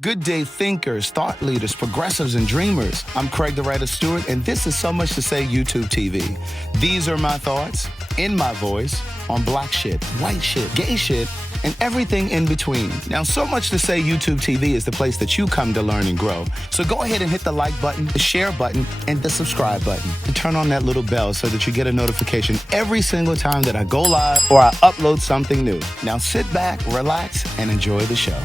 Good day thinkers, thought leaders, progressives, and dreamers. I'm Craig the Writer Stewart, and this is So Much to Say YouTube TV. These are my thoughts, in my voice, on black shit, white shit, gay shit, and everything in between. Now, So Much to Say YouTube TV is the place that you come to learn and grow. So go ahead and hit the like button, the share button, and the subscribe button. And turn on that little bell so that you get a notification every single time that I go live or I upload something new. Now sit back, relax, and enjoy the show.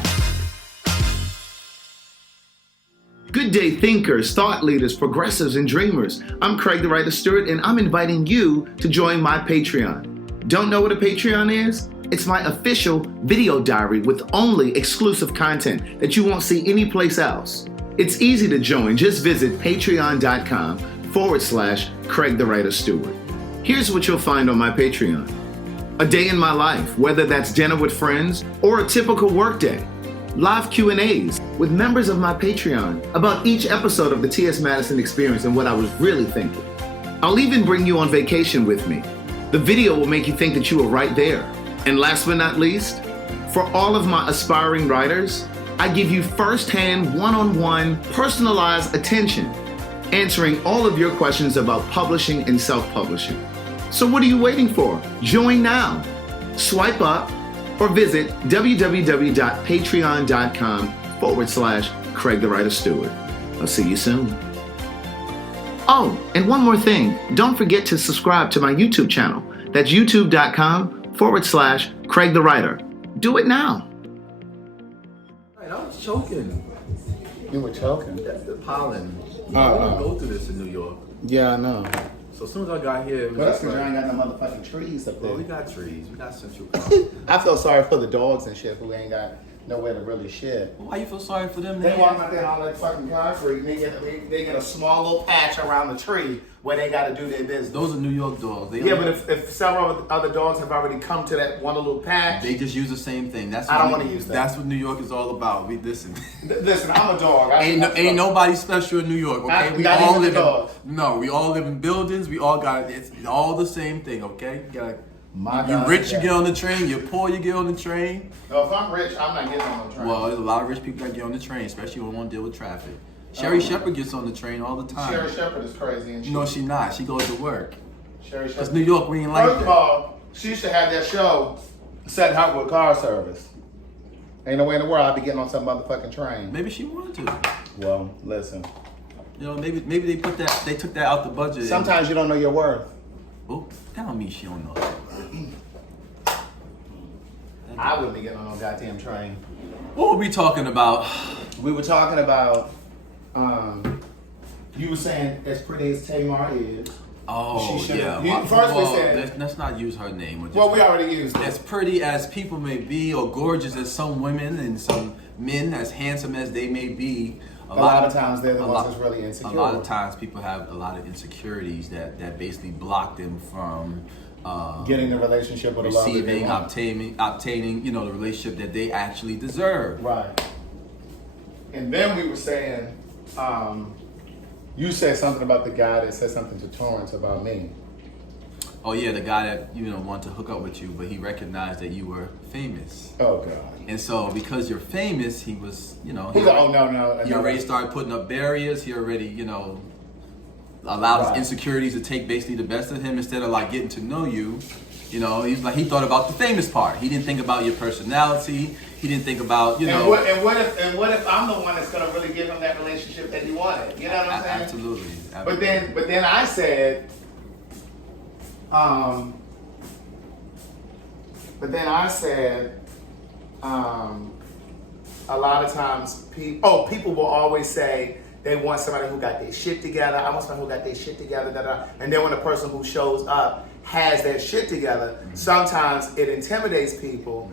Good day thinkers, thought leaders, progressives, and dreamers. I'm Craig the Writer Stewart, and I'm inviting you to join my Patreon. Don't know what a Patreon is? It's my official video diary with only exclusive content that you won't see anyplace else. It's easy to join. Just visit patreon.com/Craig the Writer Stewart. Here's what you'll find on my Patreon. A day in my life, whether that's dinner with friends or a typical workday. Live Q&As with members of my Patreon about each episode of the T.S. Madison Experience and what I was really thinking. I'll even bring you on vacation with me. The video will make you think that you were right there. And last but not least, for all of my aspiring writers, I give you first-hand, one-on-one, personalized attention, answering all of your questions about publishing and self-publishing. So what are you waiting for? Join now. Swipe up or visit www.patreon.com/Craig the Writer Stewart. I'll see you soon. Oh, and one more thing. Don't forget to subscribe to my YouTube channel. That's youtube.com/Craig the Writer. Do it now. I was choking. You were choking? That's the pollen. I don't go through this in New York. Yeah, I know. So as soon as I got here, But that's because you ain't got no motherfucking trees up there. well, we got trees. We got Central Park. I feel sorry for the dogs and shit who ain't got nowhere to really shit. Why you feel sorry for them? They walk out there in all that fucking concrete and they get a small little patch around the tree where they got to do their business. Those are New York dogs. They Yeah, but if several other dogs have already come to that one little patch, they just use the same thing. That's I what don't want to use that. That's what New York is all about. We listen. Listen, I'm a dog. Ain't nobody special in New York. Okay, we not all even live the dogs. we all live in buildings. We all got it's all the same thing. Okay, you got. My You God, rich, you yeah. get on the train. You're poor, you get on the train. No, if I'm rich, I'm not getting on no train. Well, there's a lot of rich people that get on the train, especially when they want to deal with traffic. Sherry Shepherd gets on the train all the time. Sherry Shepherd is crazy. And No, she not. She goes to work. Sherry Because Shepherd. New York, we ain't like First of that. all, she should have that show set her with car service. Ain't no way in the world I'd be getting on some motherfucking train. Maybe she wanted to. Well, listen. You know, maybe they took that out the budget. Sometimes you don't know your worth. Oh, that don't mean she don't know. I wouldn't be getting on no goddamn train. What were we talking about? We were talking about, you were saying as pretty as Tamar is. Oh, She should've- yeah. first we said- let's not use her name. We'll just- Well, we already used As it. pretty as people may be, or gorgeous as some women and some men, as handsome as they may be, A lot of times they're the a ones lot- that's really insecure. A lot of times people have a lot of insecurities that basically block them from Getting the relationship with a love that they receiving, want. obtaining, the relationship that they actually deserve. Right. And then we were saying, you said something about the guy that said something to Torrance about me. Oh yeah, the guy that wanted to hook up with you, but he recognized that you were famous, Oh, God. and so because you're famous, he was, He's like, oh, no. he already started putting up barriers. He already, allowed Right. his insecurities to take basically the best of him instead of like getting to know you. He's like, he thought about the famous part. He didn't think about your personality. He didn't think about, And what if I'm the one that's gonna really give him that relationship that he wanted? You know what I'm saying? Absolutely. But then I said, a lot of times people will always say they want somebody who got their shit together. I want somebody who got their shit together. And then when the person who shows up has their shit together, sometimes it intimidates people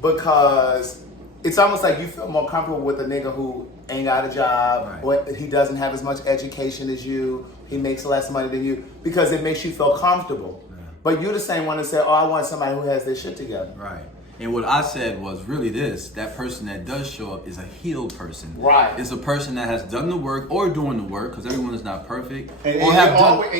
because it's almost like you feel more comfortable with a nigga who ain't got a job, Right. or he doesn't have as much education as you, he makes less money than you, because it makes you feel comfortable. Yeah. But you're the same one that said, oh, I want somebody who has their shit together. Right. And what I said was really this: that person that does show up is a healed person. Right. It's a person that has done the work or doing the work, because everyone is not perfect. And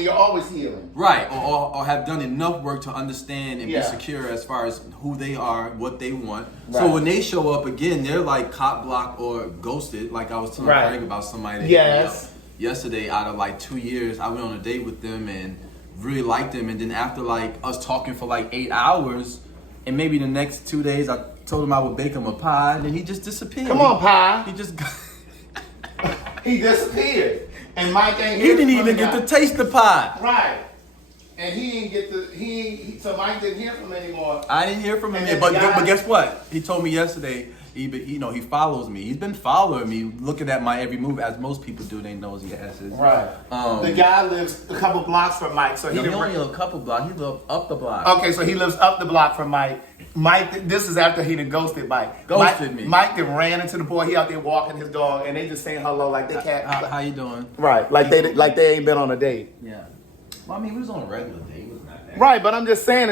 you're always healing. Right, or have done enough work to understand and Yeah. be secure as far as who they are, what they want. Right. So when they show up again, they're like cop blocked or ghosted. Like I was telling Right. Craig about somebody that Yes. yesterday. Out of like 2 years, I went on a date with them and really liked them. And then after like us talking for like 8 hours, and maybe the next 2 days, I told him I would bake him a pie, and then he just disappeared. Come on, Pie. He just He disappeared. And Mike ain't he here. didn't even get to taste the pie. Right. And he didn't get the so Mike didn't hear from him anymore. I didn't hear from him And yet, then the guy- but guess what? He told me yesterday. He follows me. He's been following me, looking at my every move, as most people do. They nosy asses. Right. The guy lives a couple blocks from Mike, so he He didn't. only a couple blocks. He lives up the block. Okay, so he lives up the block from Mike. Mike, this is after he done ghosted Mike. Ghosted me. Mike then ran into the boy. He out there walking his dog, and they just saying hello like they can't. How you doing? Right, like they ain't been on a date. Yeah. Well, I mean, we was on a regular date. It was not that. Right, but I'm just saying,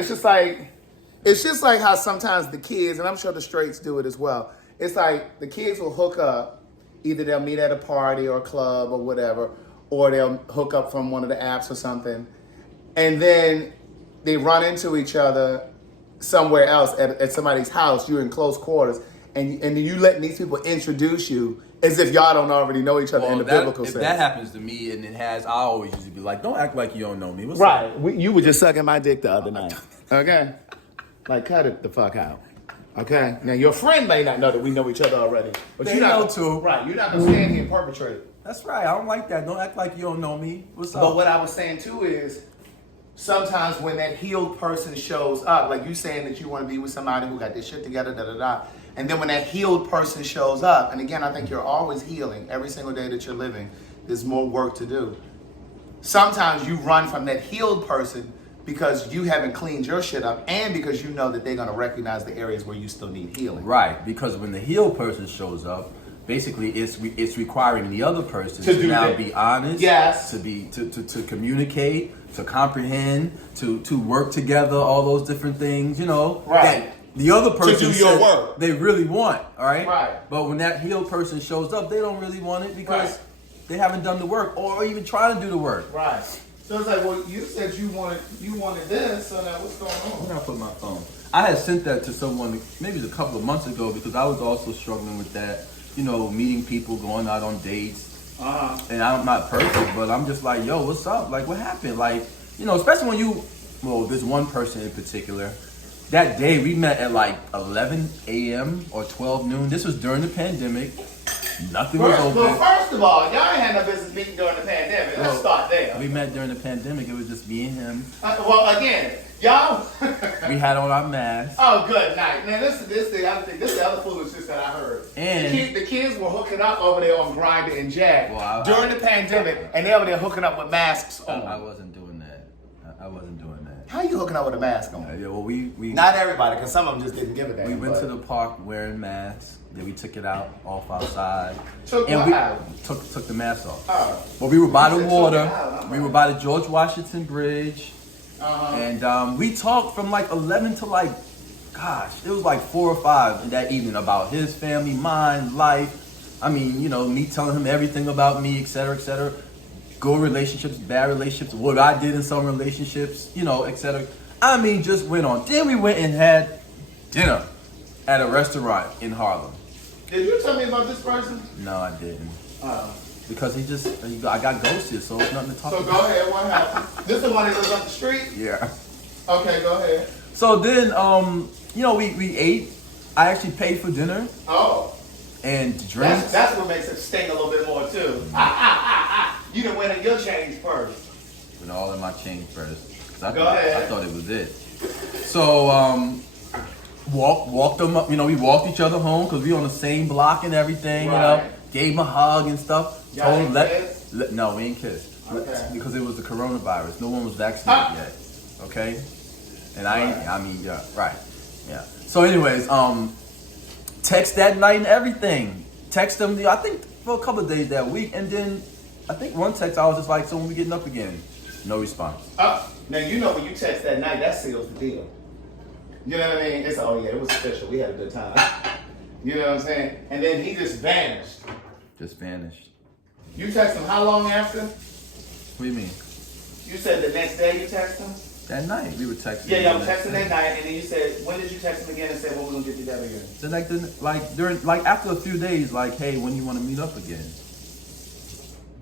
it's just like how sometimes the kids, and I'm sure the straights do it as well. It's like the kids will hook up. Either they'll meet at a party or a club or whatever, or they'll hook up from one of the apps or something, and then they run into each other somewhere else at somebody's house. You're in close quarters, and you letting these people introduce you as if y'all don't already know each other in the biblical if sense. that happens to me, and I always usually be like, don't act like you don't know me. What's Right. up? You were just sucking my dick the other night. Okay? Like, cut it the fuck out. Okay? Now, your friend may not know that we know each other already. But They you're not know too. Right. You're not going to stand here and perpetrate it. That's right. I don't like that. Don't act like you don't know me. What's up? But what I was saying, too, is sometimes when that healed person shows up, like you saying that you want to be with somebody who got this shit together, da-da-da. And then when that healed person shows up, and again, I think you're always healing. Every single day that you're living, there's more work to do. Sometimes you run from that healed person because you haven't cleaned your shit up, and because you know that they're going to recognize the areas where you still need healing. Right, because when the healed person shows up, basically it's requiring the other person To to do now that. be honest, Yes. to communicate, to comprehend, to work together, all those different things, Right. that the other person do your said work. they really want, all right? Right. But when that healed person shows up, they don't really want it because Right. they haven't done the work or even trying to do the work. Right. So it's like, well, you said you wanted this, so now what's going on? Where did I put my phone? I had sent that to someone maybe a couple of months ago because I was also struggling with that, meeting people, going out on dates. Uh-huh. And I'm not perfect, but I'm just like, yo, what's up? Like, what happened? Like, especially when there's one person in particular. That day we met at like 11 a.m. or 12 noon. This was during the pandemic. Nothing was open. Well, first of all, y'all ain't had no business meeting during the pandemic. Let's start there. We met during the pandemic. It was just me and him. Well, again, y'all. We had on our masks. Oh, good night. Man, this is the other thing. This is the other foolishness that I heard. And- the kids were hooking up over there on Grindr and Jack Well, during the pandemic, and they over there hooking up with masks on. I wasn't doing that. I wasn't doing that. How you hooking up with a mask on? Yeah, well, we Not everybody, because some of them just didn't give a damn. we went but- to the park wearing masks. Then we took it out off outside. Took and what we out? took the mask off. Oh. Well, we were by the You said water. took it out. I'm We were like- by the George Washington Bridge. Uh-huh. And we talked from like 11 to like, gosh, it was like 4 or 5 that evening about his family, mine, life. I mean, me telling him everything about me, et cetera, et cetera. Good relationships, bad relationships, what I did in some relationships, et cetera. I mean, just went on. Then we went and had dinner at a restaurant in Harlem. Did you tell me about this person? No, I didn't. Because I got ghosted, so it's nothing to talk So about. go ahead, what happened? This is the one that lives up the street? Yeah. Okay, go ahead. So then, we ate. I actually paid for dinner Oh, and drinks. that's what makes it sting a little bit more too. You done went in your change first. Went all in my change first. 'Cause I Go thought, ahead. I thought it was it. So walked them up. We walked each other home because we on the same block and everything. Right. Gave him a hug and stuff. Y'all Told ain't him kissed? no, we ain't kissed. Okay. Because it was the coronavirus. No one was vaccinated yet. Okay. And right. Yeah. So anyways, text that night and everything. Text them, I think for a couple of days that week, and then I think one text I was just like, so when we getting up again? No response. Now you know when you text that night, that seals the deal. You know what I mean? It's oh yeah, it was official. We had a good time. You know what I'm saying? And then he just vanished. Just vanished. You text him how long after? What do you mean? You said the next day you text him? That night we were texting. Yeah, I was texting that night, and then you said, when did you text him again and say, well, we're gonna get together again? So like after a few days, like, hey, when you want to meet up again?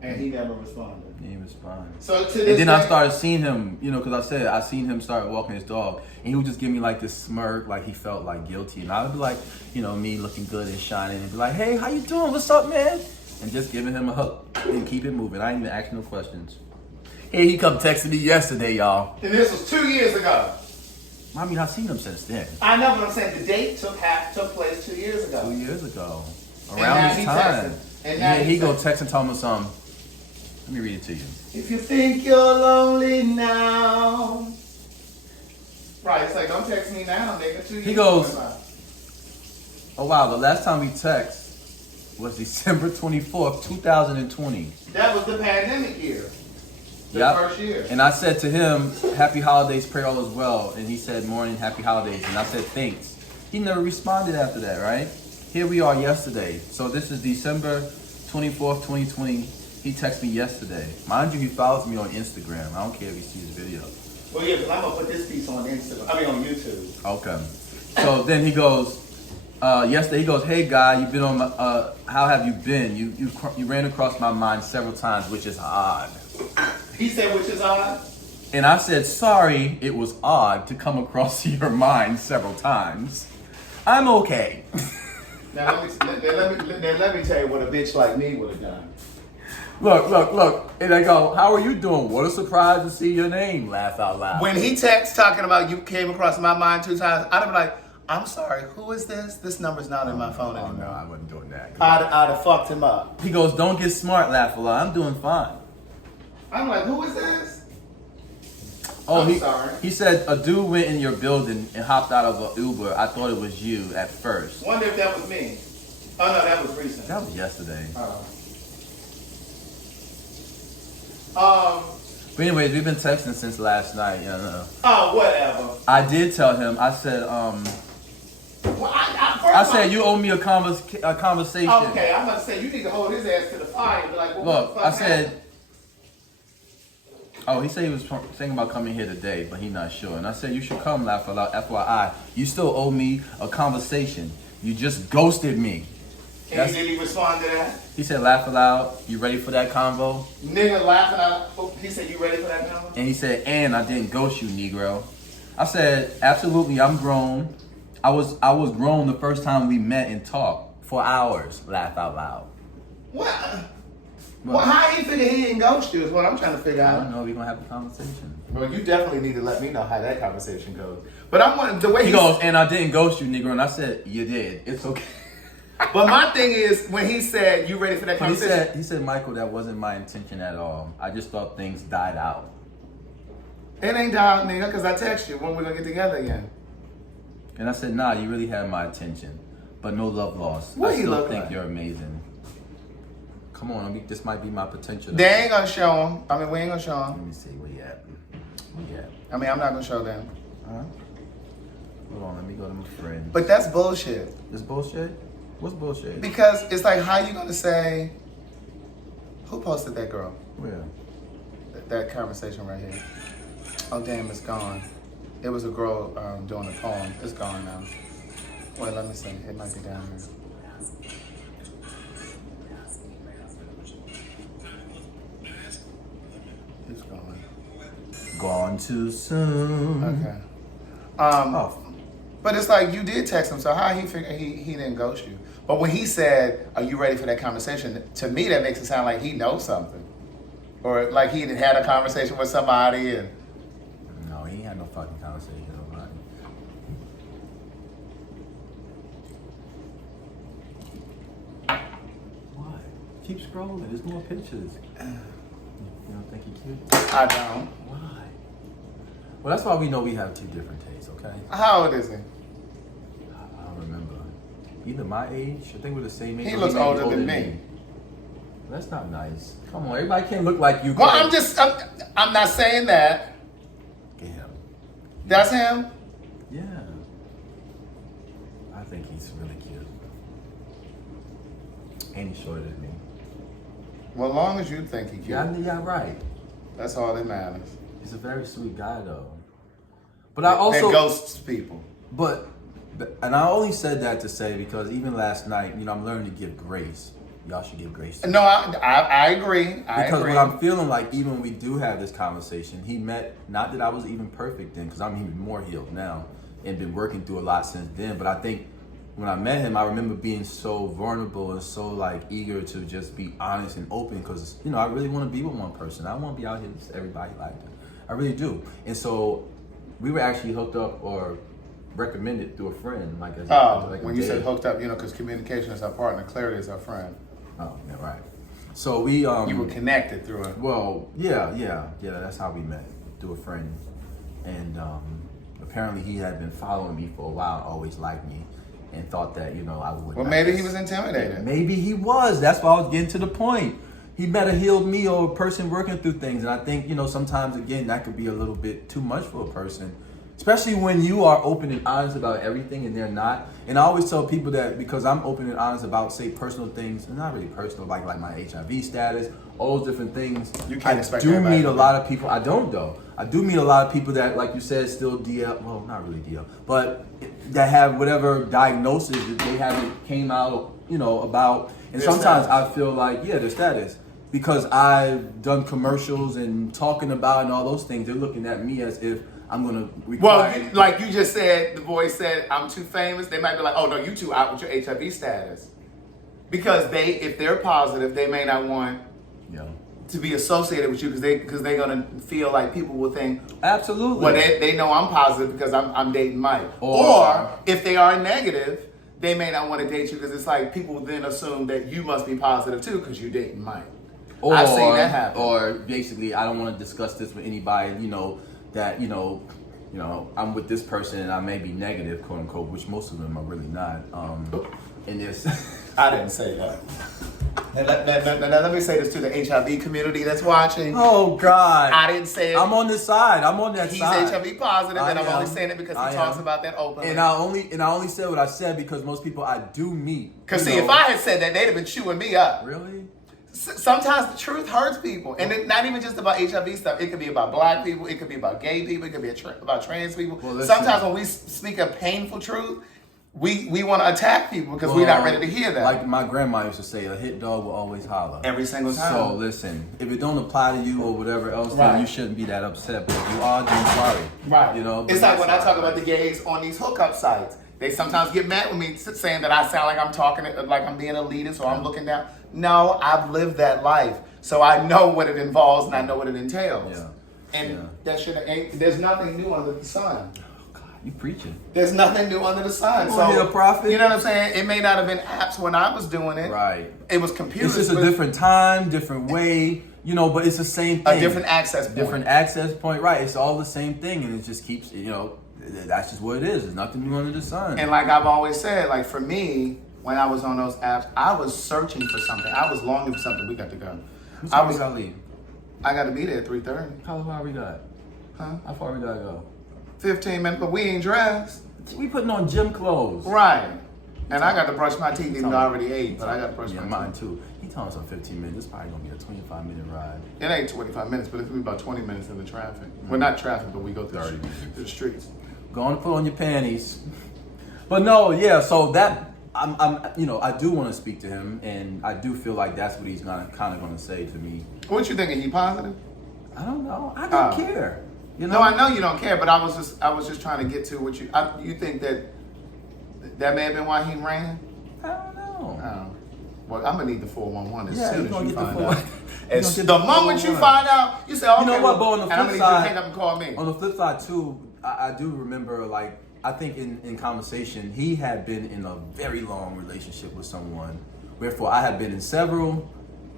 And he never responded. He didn't respond. So to this And then day, I started seeing him, you know, because I seen him start walking his dog, and he would just give me like this smirk, like he felt like guilty, and I would be like, you know, me looking good and shining, and be like, hey, how you doing? What's up, man? And just giving him a hug and keep it moving. I didn't even ask no questions. Hey, he come texting me yesterday, y'all. and this was 2 years ago. I mean, I've seen him since then. I know, but I'm saying the date took place 2 years ago. 2 years ago, And around now this he time. texting. And now Yeah, he he go texting. text and tell me something. Let me read it to you. If you think you're lonely now. Right, it's like, don't text me now, nigga. 2 years He goes, ago. oh wow, the last time we text was December 24th, 2020. That was the pandemic year. The Yep. first year. And I said to him, happy holidays, pray all is well. And he said, morning, happy holidays. And I said, thanks. He never responded after that, right? Here we are yesterday. So this is December 24th, 2020. He texted me yesterday. Mind you, he follows me on Instagram. I don't care if he sees the video. Well, yeah, because I'm going to put this piece on Instagram. I mean, on YouTube. Okay. So then he goes, yesterday he goes, hey guy, you've been on my, how have you been? You ran across my mind several times, which is odd. He said, which is odd. And I said, sorry, it was odd to come across your mind several times. I'm okay. Now, let me tell you what a bitch like me would have done. Look. And I go, how are you doing? What a surprise to see your name. Laugh out loud. When he texts talking about you came across my mind 2 times, I'd have been like, I'm sorry, who is this? This number's not in my phone Oh, anymore. no, I wasn't doing that. I'd have fucked him up. He goes, don't get smart, laugh a lot. I'm doing fine. I'm like, who is this? Oh, I'm sorry. He said, a dude went in your building and hopped out of an Uber. I thought it was you at first. Wonder if that was me. Oh no, that was recent. That was yesterday. But anyways, we've been texting since last night. You know. Oh, whatever. I did tell him. I said, Well, I said you owe me a conversation. Okay, I'm about to say you need to hold his ass to the fire and be like, well, Look, what the I fuck said. happened? Oh, he said he was thinking about coming here today, but he's not sure. And I said you should come. Laugh a lot. FYI, you still owe me a conversation. You just ghosted me. And did he respond to that? He said, laugh aloud. You ready for that convo? Nigga laughing out. Oh, he said, you ready for that number? And he said, and I didn't ghost you, Negro. I said, absolutely, I'm grown. I was grown the first time we met and talked for hours. Laugh out loud. What? Well, how he figure he didn't ghost you is what I'm trying to figure I out. don't know. We're gonna have a conversation. Well, you definitely need to let me know how that conversation goes. But I'm wanting the way He goes, and I didn't ghost you, Negro. And I said, you did. It's okay. But my thing is, when he said, you ready for that He conversation? said, Michael, that wasn't my intention at all. I just thought things died out. It ain't dialed, nigga, because I text you when we're going to get together again. And I said, nah, you really had my attention, but no love lost. What I he still look think like? you're amazing. Come on, this might be my potential. They ain't going to show him. I mean, we ain't going to show Let him. me see where you at. Where you at? I mean, I'm not going to show them. Hold on, let me go to my friend. But that's bullshit. This bullshit? What's bullshit? Because it's like, how you going to say, who posted that girl? Where? That conversation right here. Oh, damn, it's gone. It was a girl doing a poem. It's gone now. Wait, let me see. It might be down here. It's gone. Gone too soon. Okay. Oh, But it's like you did text him, so how he figure he didn't ghost you? But when he said, "Are you ready for that conversation?" To me, that makes it sound like he knows something, or like he had a conversation with somebody. And no, he ain't had no fucking conversation with nobody. Why? Keep scrolling. There's more pictures. You don't think he cute? I don't. Why? Well, that's why we know we have two different tastes, okay? How old is he? I don't remember. Either my age, I think we're the same age. He or looks may be older than me. That's not nice. Come on, everybody can't look like you. Well, Chris. I'm not saying that. Get him. That's him. Yeah. and he's shorter than me. Well, as long as you think he cute, Yeah, right. that's all that matters. He's a very sweet guy, though. But I also that ghosts people. And I only said that to say because even last night, I'm learning to give grace. Y'all should give grace. No, I agree. Because what I'm feeling like, even when we do have this conversation, he met, not that I was even perfect then, because I'm even more healed now and been working through a lot since then. But I think when I met him, I remember being so vulnerable and so like eager to just be honest and open because, I really want to be with one person. I want to be out here with everybody like that. I really do. And so we were actually hooked up or recommended through a friend. When you said hooked up, because communication is our partner, clarity is our friend. Oh, yeah, right. So we you were connected through it. Well, yeah. That's how we met, through a friend, and apparently he had been following me for a while, always liked me, and thought that I would. Well, maybe he was intimidated. Maybe he was. That's why I was getting to the point. He met a healed me or a person working through things, and I think sometimes again that could be a little bit too much for a person. Especially when you are open and honest about everything and they're not. And I always tell people that because I'm open and honest about, say, personal things, not really personal, like my HIV status, all those different things. You can't expect I do everybody meet to a lot of people. I don't, though. I do meet a lot of people that, like you said, still DL. Well, not really DL. But that have whatever diagnosis that they haven't came out, about. And Their sometimes status. I feel like, their status. Because I've done commercials and talking about and all those things, they're looking at me as if I'm gonna require. Well, like you just said, the voice said, I'm too famous. They might be like, oh no, you too out with your HIV status. Because if they're positive, they may not want to be associated with you because they're gonna feel like people will think, absolutely. Well, they know I'm positive because I'm dating Mike. Or if they are negative, they may not want to date you because it's like people will then assume that you must be positive too because you're dating Mike. I've seen that happen. Or basically, I don't want to discuss this with anybody, that, I'm with this person and I may be negative, quote unquote, which most of them are really not. And this. I didn't say that. Let me say this to the HIV community that's watching. Oh, God. I didn't say it. I'm on this side. I'm on that He's side. HIV positive, and I'm only saying it because he talks about that openly. And I only said what I said because most people I do meet. Because see, if I had said that, they'd have been chewing me up. Really? Sometimes the truth hurts people, and it's not even just about HIV stuff. It could be about black people, it could be about gay people, it could be about trans people. Well, sometimes when we speak a painful truth, we want to attack people because we're not ready to hear that. Like my grandma used to say, a hit dog will always holler. Every single time. So listen, if it don't apply to you or whatever else, then you shouldn't be that upset. But if you are, then sorry. Right. It's like when I talk about the gays on these hookup sites. They sometimes get mad with me saying that I sound like I'm talking, like I'm being elitist or I'm looking down. No, I've lived that life. So I know what it involves and I know what it entails. Yeah. And that shit there's nothing new under the sun. You preaching. There's nothing new under the sun. So you're a prophet. You know what I'm saying? It may not have been apps when I was doing it. Right. It was computers. It's just a different time, different way, but it's the same thing. A different access point. Different access point, right. It's all the same thing and it just keeps, that's just what it is. There's nothing new under the sun. And like I've always said, like for me, when I was on those apps, I was searching for something. I was longing for something. We got to go. Who's I got to leave? I got to be there at 3:30. How far we got? Huh? How far we got to go? 15 minutes, but we ain't dressed. We putting on gym clothes. Right. And I got to brush my teeth even though I already ate, but I got to brush my teeth. Mine too. He telling us on 15 minutes. It's probably going to be a 25-minute ride. It ain't 25 minutes, but it's going to be about 20 minutes in the traffic. Well, not traffic, but we go through the streets. Go on and put on your panties. But no, so that, I do want to speak to him, and I do feel like that's what he's kind of going to say to me. What you thinking? He positive? I don't know. I don't care. No, I know you don't care, but I was just trying to get to what you think that may have been why he ran? I don't know. Oh. Well, I'm gonna need the 411 as soon as you find out. The moment you find out, you say, okay, you know what, but on the flip and I'm gonna need you to hang up and call me. On the flip side too, I do remember, like, I think in conversation, he had been in a very long relationship with someone, wherefore I had been in several,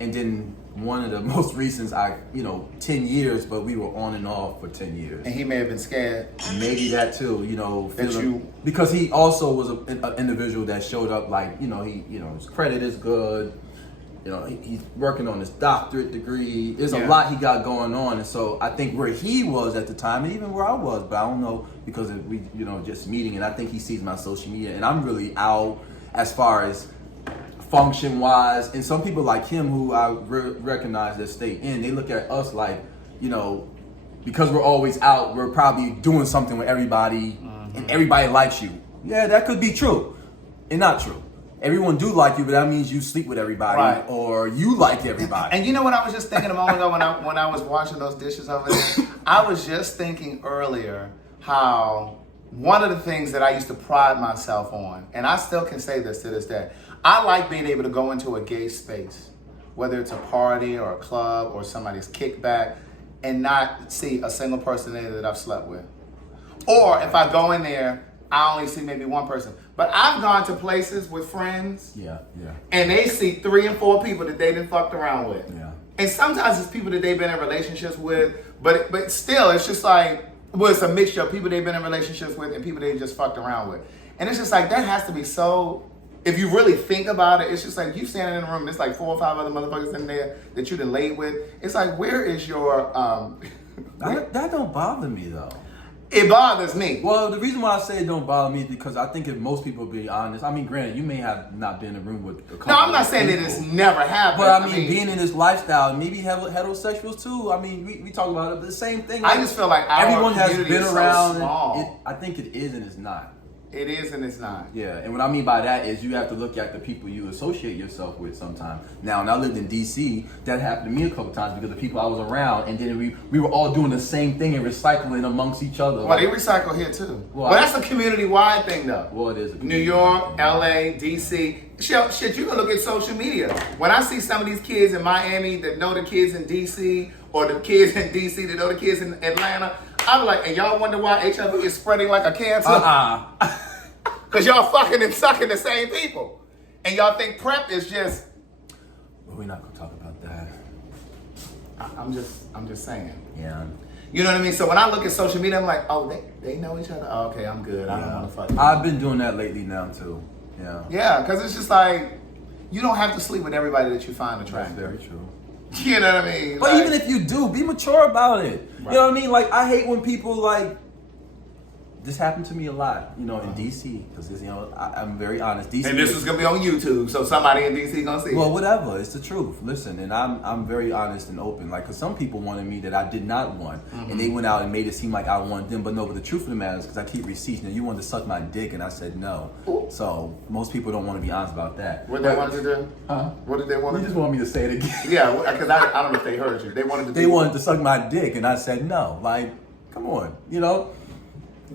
and then one of the most recent, 10 years, but we were on and off for 10 years. And he may have been scared. Maybe that too, because he also was an individual that showed up like, his credit is good. He's working on his doctorate degree. There's a lot he got going on. And so I think where he was at the time, and even where I was, but I don't know because of just meeting. And I think he sees my social media. And I'm really out as far as function wise, and some people like him who I recognize that stay in, they look at us like, because we're always out, we're probably doing something with everybody, and everybody likes you. Yeah, that could be true, and not true. Everyone do like you, but that means you sleep with everybody, Right. or you like everybody. And you know what I was just thinking a moment ago when I was washing those dishes over there? I was just thinking earlier how one of the things that I used to pride myself on, and I still can say this to this day, I like being able to go into a gay space, whether it's a party or a club or somebody's kickback, and not see a single person there that I've slept with. Or if I go in there, I only see maybe one person. But I've gone to places with friends, Yeah. and they see 3 and 4 people that they done fucked around with. Yeah. And sometimes it's people that they've been in relationships with, but still, it's just like, well, it's a mixture of people they've been in relationships with and people they just fucked around with. And it's just like, that has to be so, if you really think about it, it's just like you standing in a room, there's like 4 or 5 other motherfuckers in there that you done laid with. It's like, where is your, That don't bother me though. it bothers me. Well, the reason why I say it don't bother me is because I think if most people be honest, I mean, granted, you may have not been in a room with a couple. No, I'm not saying that people, it's never happened. but I mean, being in this lifestyle, maybe heterosexuals too. I mean, we talk about it, but the same thing. I just feel like our everyone has community been is so around. small. I think it is and it's not. It is and it's not. Yeah, and what I mean by that is you have to look at the people you associate yourself with sometimes. Now, when I lived in DC, that happened to me a couple times because the people I was around, and then we were all doing the same thing and recycling amongst each other. Well, they recycle here too. Well, But that's a community-wide thing though. Well, it is. New York, LA, DC. Shit, you can look at social media. When I see some of these kids in Miami that know the kids in DC, or the kids in DC that know the kids in Atlanta, I'm like, and y'all wonder why HIV is spreading like a cancer? Because y'all fucking and sucking the same people. And y'all think PrEP is just... But we're not going to talk about that. I'm just saying. Yeah. You know what I mean? So when I look at social media, I'm like, oh, they know each other? Oh, okay, I'm good. I don't want to fuck you. I've been doing that lately now, too. Yeah. Yeah, because it's just like, you don't have to sleep with everybody that you find That's attractive. very true. You know what I mean? But Like, even if you do, be mature about it. Right. You know what I mean? Like, I hate when people, like, this happened to me a lot, in DC, because, I'm very honest. DC. and this is going to be on YouTube, so somebody in DC going to see Well, it. whatever. It's the truth. Listen, and I'm very honest and open. Like, because some people wanted me that I did not want, and they went out and made it seem like I wanted them. But no, but the truth of the matter is, because I keep receipts. Now, you wanted to suck my dick, and I said no. Ooh. So most people don't want to be honest about that. What they wanted to do? Huh? What did they want You to just do? want me to say it again. Yeah, because I don't know if they heard you. They wanted to do They wanted to suck my dick, and I said no. Like, come on,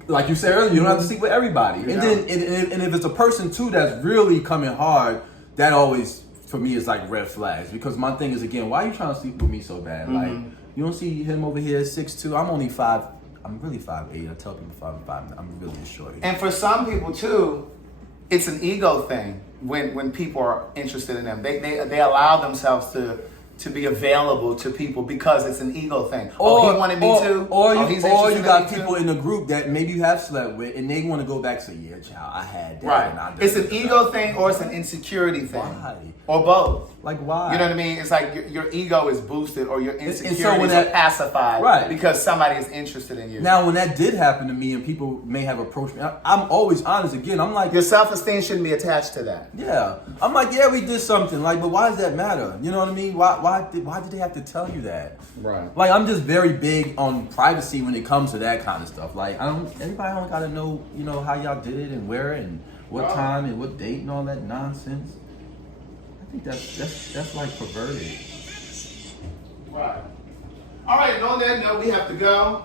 Like you said earlier, you don't have to sleep with everybody. You And don't. then, and if it's a person too that's really coming hard, that always for me is like red flags. Because my thing is, again, why are you trying to sleep with me so bad? Like, you don't see him over here 6'2". I'm only 5. I'm really 5'8". I tell people 5'5". I'm really a shorty. And for some people too, it's an ego thing when people are interested in them. They allow themselves to be available to people because it's an ego thing. Oh, he wanted me too. Or he's you interested got in me people too. in the group that maybe you have slept with, and they want to go back and say, "Yeah, child, I had that." And I Right. did It's an this." ego thing or it's an insecurity thing. Why? Or both. Like, why? You know what I mean? It's like your ego is boosted or your so insecurities when are that- pacified Right. because somebody is interested in you. Now, when that did happen to me, and people may have approached me, I'm always honest. Again, I'm like, Your self-esteem shouldn't be attached to that. yeah, I'm like, yeah, we did something. Like, but why does that matter? You know what I mean? Why did they have to tell you that? Right. Like, I'm just very big on privacy when it comes to that kind of stuff. Like, everybody don't gotta know, how y'all did it and where and what time and what date and all that nonsense. I think that's like perverted. Right. All right, and on that note, we have to go.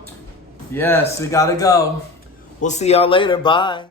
Yes, we gotta go. We'll see y'all later. Bye.